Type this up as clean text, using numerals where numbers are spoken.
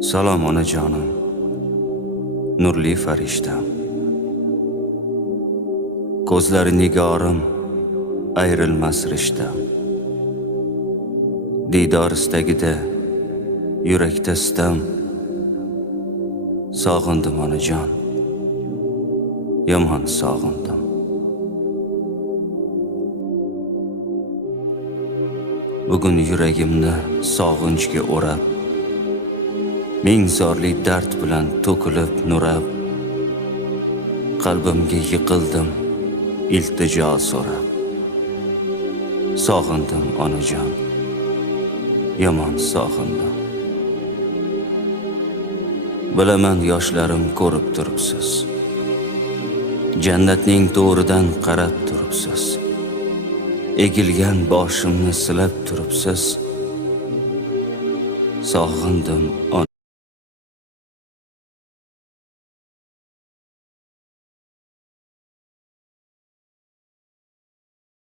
Salom onajonim, nurli farishtam. Ko'zlari nigorim, ayrilmas rishtam. Diydor istagida, yurakda sitam. Sog'indim onajon, yomon sog'indim. Bugun yuragimni sog'inchga o'rab, ming zorli dard bilan to'kilib nurab, qalbimga yiqildim iltijo so'rab. Sog'indim onajon, yomon sog'indim. Bilaman yoshlarim ko'rib turibsiz, jannatning to'ridan qarab turibsiz, egilgan boshimni silab turibsiz. Sog'indim